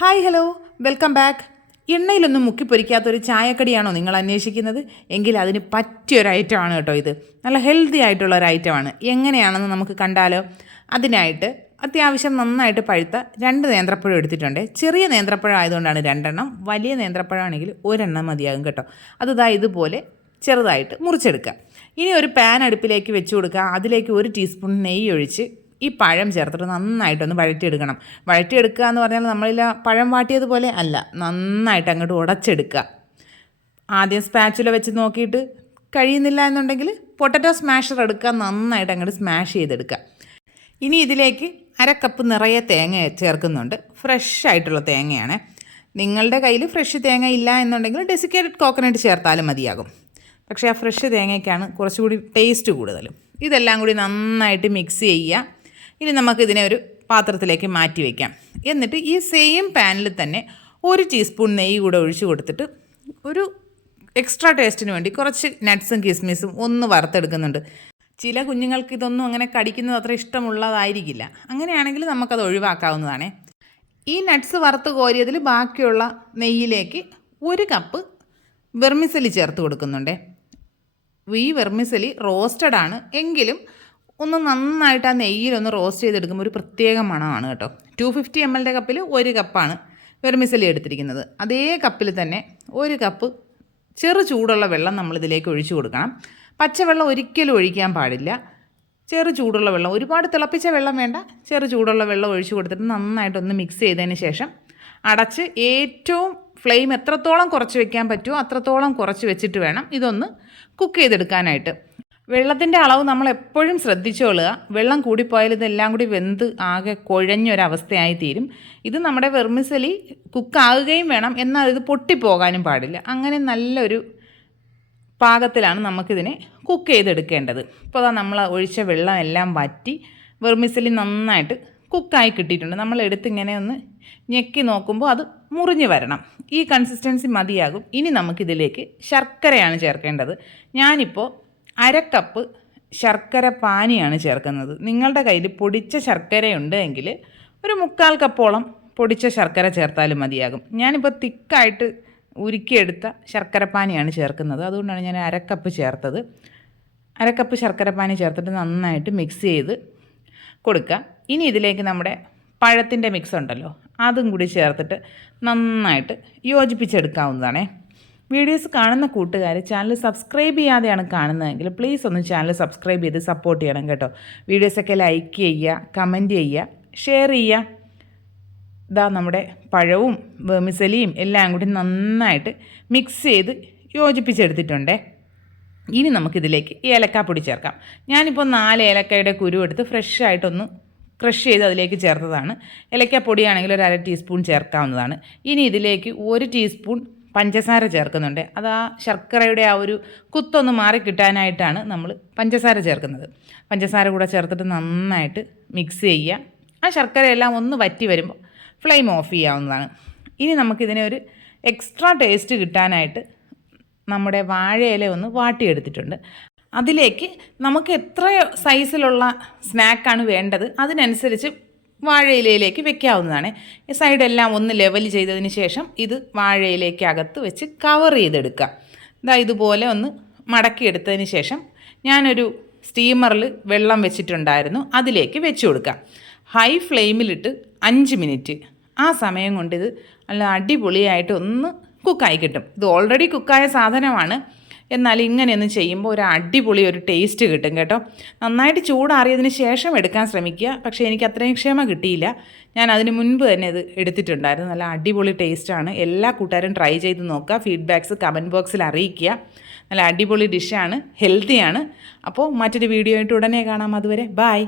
Hi hello welcome back. എണ്ണയിലൊന്നും മുക്കിപ്പൊരിക്കാത്തൊരു ചായക്കടിയാണോ നിങ്ങൾ അന്വേഷിക്കുന്നത്? എങ്കിൽ അതിന് പറ്റിയൊരു ഐറ്റമാണ് കേട്ടോ ഇത്. നല്ല ഹെൽത്തി ആയിട്ടുള്ള ഒരു ഐറ്റമാണ്. എങ്ങനെയാണെന്ന് നമുക്ക് കണ്ടാലോ? അതിനായിട്ട് അത്യാവശ്യം നന്നായിട്ട് പഴുത്ത 2 നേന്ത്രപ്പഴം എടുത്തിട്ടുണ്ട്. ചെറിയ നേന്ത്രപ്പഴം ആയതുകൊണ്ടാണ് 2 എണ്ണം, വലിയ നേന്ത്രപ്പഴമാണെങ്കിൽ 1 എണ്ണം മതിയാകും കേട്ടോ. അത് ഇതുപോലെ ചെറുതായിട്ട് മുറിച്ചെടുക്കുക. ഇനി ഒരു പാൻ അടുപ്പിലേക്ക് വെച്ച് കൊടുക്കുക. അതിലേക്ക് 1 ടീസ്പൂൺ നെയ്യ് ഒഴിച്ച് ഈ പഴം ചേർത്തിട്ട് നന്നായിട്ടൊന്ന് വഴറ്റിയെടുക്കണം. വഴറ്റിയെടുക്കുക എന്ന് പറഞ്ഞാൽ നമ്മളിൽ പഴം വാട്ടിയതുപോലെ അല്ല, നന്നായിട്ട് അങ്ങോട്ട് ഉടച്ചെടുക്കുക. ആദ്യം സ്പാച്ചുല വെച്ച് നോക്കിയിട്ട് കഴിയുന്നില്ല എന്നുണ്ടെങ്കിൽ പൊട്ടറ്റോ സ്മാഷർ എടുക്കുക, നന്നായിട്ട് അങ്ങോട്ട് സ്മാഷ് ചെയ്തെടുക്കുക. ഇനി ഇതിലേക്ക് 1/2 കപ്പ് നിറയെ തേങ്ങ ചേർക്കുന്നുണ്ട്. ഫ്രഷ് ആയിട്ടുള്ള തേങ്ങയാണ്. നിങ്ങളുടെ കയ്യിൽ ഫ്രഷ് തേങ്ങ ഇല്ല എന്നുണ്ടെങ്കിൽ ഡെസിക്കേറ്റഡ് കോക്കനട്ട് ചേർത്താലും മതിയാകും. പക്ഷേ ആ ഫ്രഷ് തേങ്ങയ്ക്കാണ് കുറച്ചുകൂടി ടേസ്റ്റ് കൂടുതലും. ഇതെല്ലാം കൂടി നന്നായിട്ട് മിക്സ് ചെയ്യുക. ഇനി നമുക്കിതിനെ ഒരു പാത്രത്തിലേക്ക് മാറ്റി വയ്ക്കാം. എന്നിട്ട് ഈ സെയിം പാനിൽ തന്നെ 1 ടീസ്പൂൺ നെയ്യ് കൂടെ ഒഴിച്ച് കൊടുത്തിട്ട് ഒരു എക്സ്ട്രാ ടേസ്റ്റിന് വേണ്ടി കുറച്ച് നട്ട്സും കിസ്മിസും ഒന്ന് വറുത്തെടുക്കുന്നുണ്ട്. ചില കുഞ്ഞുങ്ങൾക്ക് ഇതൊന്നും അങ്ങനെ കടിക്കുന്നത് അത്ര ഇഷ്ടമുള്ളതായിരിക്കില്ല. അങ്ങനെയാണെങ്കിൽ നമുക്കത് ഒഴിവാക്കാവുന്നതാണ്. ഈ നട്ട്സ് വറുത്ത് കോരിയതിൽ ബാക്കിയുള്ള നെയ്യിലേക്ക് 1 കപ്പ് വെർമിസലി ചേർത്ത് കൊടുക്കുന്നുണ്ട്. ഈ വെർമിസലി റോസ്റ്റഡ് ആണ് എങ്കിലും ഒന്ന് നന്നായിട്ട് ആ നെയ്യിലൊന്ന് റോസ്റ്റ് ചെയ്തെടുക്കുമ്പോൾ ഒരു പ്രത്യേക മണമാണ് കേട്ടോ. 250 ml കപ്പിൽ 1 കപ്പാണ് വെർമിസലി എടുത്തിരിക്കുന്നത്. അതേ കപ്പിൽ തന്നെ 1 കപ്പ് ചെറു ചൂടുള്ള വെള്ളം നമ്മളിതിലേക്ക് ഒഴിച്ചു കൊടുക്കണം. പച്ചവെള്ളം ഒരിക്കലും ഒഴിക്കാൻ പാടില്ല. ചെറു ചൂടുള്ള വെള്ളം, ഒരുപാട് തിളപ്പിച്ച വെള്ളം വേണ്ട, ചെറു ചൂടുള്ള വെള്ളം ഒഴിച്ചു കൊടുത്തിട്ട് നന്നായിട്ടൊന്ന് മിക്സ് ചെയ്തതിന് ശേഷം അടച്ച് ഏറ്റവും ഫ്ലെയിം എത്രത്തോളം കുറച്ച് വെക്കാൻ പറ്റുമോ അത്രത്തോളം കുറച്ച് വെച്ചിട്ട് വേണം ഇതൊന്ന് കുക്ക് ചെയ്തെടുക്കാനായിട്ട്. വെള്ളത്തിൻ്റെ അളവ് നമ്മൾ എപ്പോഴും ശ്രദ്ധിച്ചോളുക. വെള്ളം കൂടിപ്പോയാൽ ഇതെല്ലാം കൂടി വെന്ത് ആകെ കുഴഞ്ഞൊരവസ്ഥയായി തീരും. ഇത് നമ്മുടെ വെർമിസലി കുക്കാവുകയും വേണം, എന്നാൽ ഇത് പൊട്ടിപ്പോകാനും പാടില്ല. അങ്ങനെ നല്ലൊരു പാകത്തിലാണ് നമുക്കിതിനെ കുക്ക് ചെയ്തെടുക്കേണ്ടത്. ഇപ്പോൾ നമ്മൾ ഒഴിച്ച വെള്ളം എല്ലാം വറ്റി വെർമിസലി നന്നായിട്ട് കുക്കായി കിട്ടിയിട്ടുണ്ട്. നമ്മൾ എടുത്തിങ്ങനെ ഒന്ന് ഞെക്കി നോക്കുമ്പോൾ അത് മുറിഞ്ഞ് വരണം. ഈ കൺസിസ്റ്റൻസി മതിയാകും. ഇനി നമുക്കിതിലേക്ക് ശർക്കരയാണ് ചേർക്കേണ്ടത്. ഞാനിപ്പോൾ 1/2 കപ്പ് ശർക്കര പാനിയാണ് ചേർക്കുന്നത്. നിങ്ങളുടെ കയ്യിൽ പൊടിച്ച ശർക്കരയുണ്ട് എങ്കിൽ ഒരു 1/4 കപ്പോളം പൊടിച്ച ശർക്കര ചേർത്താലും മതിയാകും. ഞാനിപ്പോൾ തിക്കായിട്ട് ഉരുക്കിയെടുത്ത ശർക്കര പാനിയാണ് ചേർക്കുന്നത്. അതുകൊണ്ടാണ് ഞാൻ 1/2 കപ്പ് ചേർത്തത്. 1/2 കപ്പ് ശർക്കര പാനി ചേർത്തിട്ട് നന്നായിട്ട് മിക്സ് ചെയ്ത് കൊടുക്കുക. ഇനി ഇതിലേക്ക് നമ്മുടെ പഴത്തിൻ്റെ മിക്സ് ഉണ്ടല്ലോ, അതും കൂടി ചേർത്തിട്ട് നന്നായിട്ട് യോജിപ്പിച്ചെടുക്കാവുന്നതാണേ. വീഡിയോസ് കാണുന്ന കൂട്ടുകാർ ചാനൽ സബ്സ്ക്രൈബ് ചെയ്യാതെയാണ് കാണുന്നതെങ്കിൽ പ്ലീസ് ഒന്ന് ചാനൽ സബ്സ്ക്രൈബ് ചെയ്ത് സപ്പോർട്ട് ചെയ്യണം കേട്ടോ. വീഡിയോസൊക്കെ ലൈക്ക് ചെയ്യുക, കമൻറ്റ് ചെയ്യുക, ഷെയർ ചെയ്യുക. നമ്മുടെ പഴവും വെർമിസലിയും എല്ലാം കൂടി നന്നായിട്ട് മിക്സ് ചെയ്ത് യോജിപ്പിച്ചെടുത്തിട്ടുണ്ടേ. ഇനി നമുക്കിതിലേക്ക് ഏലക്കാപ്പൊടി ചേർക്കാം. ഞാനിപ്പോൾ 4 ഏലക്കായുടെ കുരു എടുത്ത് ഫ്രഷായിട്ടൊന്ന് ക്രഷ് ചെയ്ത് അതിലേക്ക് ചേർത്തതാണ്. ഏലക്കാപ്പൊടിയാണെങ്കിൽ ഒരു 1/2 ടീസ്പൂൺ ചേർക്കാവുന്നതാണ്. ഇനി ഇതിലേക്ക് 1 ടീസ്പൂൺ പഞ്ചസാര ചേർക്കുന്നുണ്ട്. അത് ആ ശർക്കരയുടെ ആ ഒരു കുത്തൊന്ന് മാറി കിട്ടാനായിട്ടാണ് നമ്മൾ പഞ്ചസാര ചേർക്കുന്നത്. പഞ്ചസാര കൂടെ ചേർത്തിട്ട് നന്നായിട്ട് മിക്സ് ചെയ്യുക. ആ ശർക്കരയെല്ലാം ഒന്ന് വറ്റി വരുമ്പോൾ ഫ്ലെയിം ഓഫ് ചെയ്യാവുന്നതാണ്. ഇനി നമുക്കിതിനെ ഒരു എക്സ്ട്രാ ടേസ്റ്റ് കിട്ടാനായിട്ട് നമ്മുടെ വാഴയില ഒന്ന് വാട്ടിയെടുത്തിട്ടുണ്ട്. അതിലേക്ക് നമുക്ക് എത്ര സൈസിലുള്ള സ്നാക്കാണ് വേണ്ടത് അതിനനുസരിച്ച് വാഴയിലയിലേക്ക് വെക്കാവുന്നതാണ്. ഈ സൈഡെല്ലാം ഒന്ന് ലെവൽ ചെയ്തതിന് ശേഷം ഇത് വാഴയിലേക്ക് അകത്ത് വെച്ച് കവർ ചെയ്തെടുക്കുക. ഇതുപോലെ ഒന്ന് മടക്കിയെടുത്തതിന് ശേഷം ഞാനൊരു സ്റ്റീമറിൽ വെള്ളം വെച്ചിട്ടുണ്ടായിരുന്നു, അതിലേക്ക് വെച്ച് കൊടുക്കുക. ഹൈ ഫ്ലെയിമിലിട്ട് 5 മിനിറ്റ്. ആ സമയം കൊണ്ട് ഇത് നല്ല അടിപൊളിയായിട്ട് ഒന്ന് കുക്കായി കിട്ടും. ഇത് ഓൾറെഡി കുക്കായ സാധനമാണ്, എന്നാൽ ഇങ്ങനെയൊന്ന് ചെയ്യുമ്പോൾ ഒരു അടിപൊളി ഒരു ടേസ്റ്റ് കിട്ടും കേട്ടോ. നന്നായിട്ട് ചൂടാറിയതിന് ശേഷം എടുക്കാൻ ശ്രമിക്കുക. പക്ഷേ എനിക്ക് അത്രയും ക്ഷമ കിട്ടിയില്ല. ഞാൻ അതിന് മുൻപ് തന്നെ ഇത് എടുത്തിട്ടുണ്ടായിരുന്നു. നല്ല അടിപൊളി ടേസ്റ്റാണ്. എല്ലാ കൂട്ടുകാരും ട്രൈ ചെയ്ത് നോക്കുക. ഫീഡ്ബാക്ക്സ് കമൻറ്റ് ബോക്സിൽ അറിയിക്കുക. നല്ല അടിപൊളി ഡിഷാണ്, ഹെൽത്തിയാണ്. അപ്പോൾ മറ്റൊരു വീഡിയോ ആയിട്ട് ഉടനെ കാണാം. അതുവരെ ബൈ.